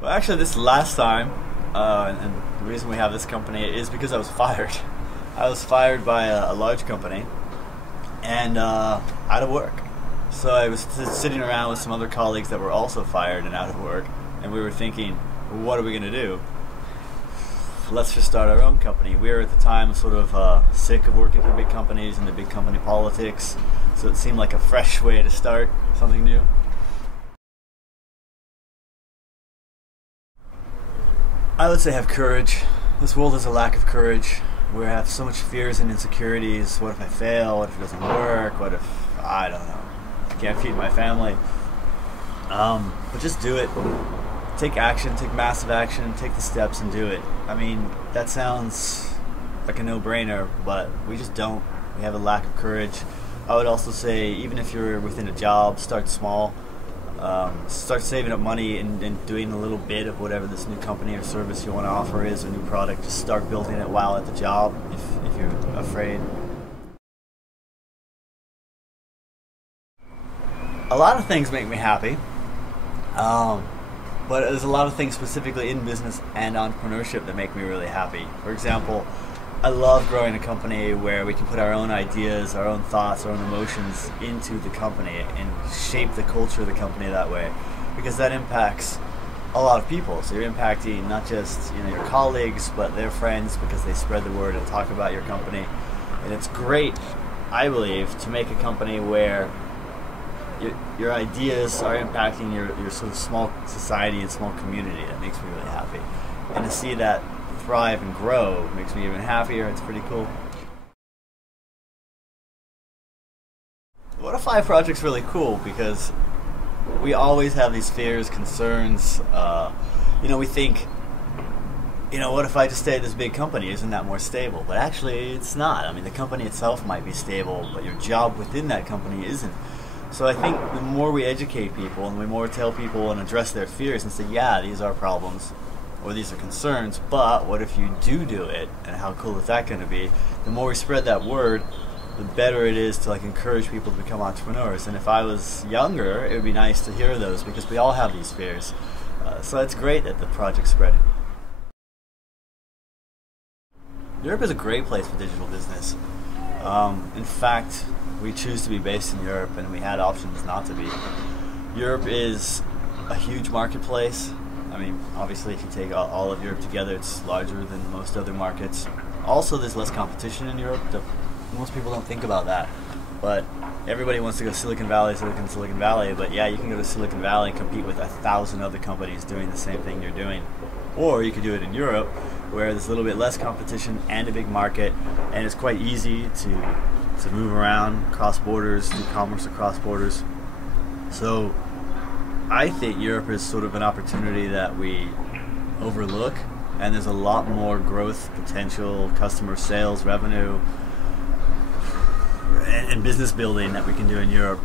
Well, actually, this last time, and the reason we have this company is because I was fired. I was fired by a large company and out of work. So I was sitting around with some other colleagues that were also fired and out of work, and we were thinking, well, what are we going to do? Let's just start our own company. We were at the time sort of sick of working for big companies and the big company politics, so it seemed like a fresh way to start something new. I would say have courage. This world has a lack of courage. We have so much fears and insecurities. What if I fail? What if it doesn't work? What if, I don't know, I can't feed my family? But just do it. Take action, take massive action, take the steps and do it. I mean, that sounds like a no-brainer, but we just don't. We have a lack of courage. I would also say, even if you're within a job, start small. Start saving up money and doing a little bit of whatever this new company or service you want to offer is, a new product. Just start building it while at the job if you're afraid. A lot of things make me happy, but there's a lot of things specifically in business and entrepreneurship that make me really happy. For example, I love growing a company where we can put our own ideas, our own thoughts, our own emotions into the company and shape the culture of the company that way, because that impacts a lot of people. So you're impacting not just your colleagues, but their friends, because they spread the word and talk about your company. And it's great, I believe, to make a company where your ideas are impacting your sort of small society and small community. That makes me really happy. And to see that thrive and grow makes me even happier. It's pretty cool. Watify project's really cool because we always have these fears, concerns. We think, what if I just stay at this big company? Isn't that more stable? But actually, it's not. I mean, the company itself might be stable, but your job within that company isn't. So I think the more we educate people and the more we tell people and address their fears and say, yeah, these are problems, or these are concerns, but what if you do it, and how cool is that going to be? The more we spread that word, the better it is to encourage people to become entrepreneurs. And if I was younger, it would be nice to hear those, because we all have these fears. So it's great that the project's spreading. Europe is a great place for digital business. In fact, we choose to be based in Europe, and we had options not to be. Europe is a huge marketplace. I mean, obviously, if you take all of Europe together, it's larger than most other markets. Also, there's less competition in Europe. Most people don't think about that. But everybody wants to go Silicon Valley, but yeah, you can go to Silicon Valley and compete with 1,000 other companies doing the same thing you're doing. Or you could do it in Europe, where there's a little bit less competition and a big market, and it's quite easy to move around, cross borders, do commerce across borders. So I think Europe is sort of an opportunity that we overlook, and there's a lot more growth potential, customer sales, revenue, and business building that we can do in Europe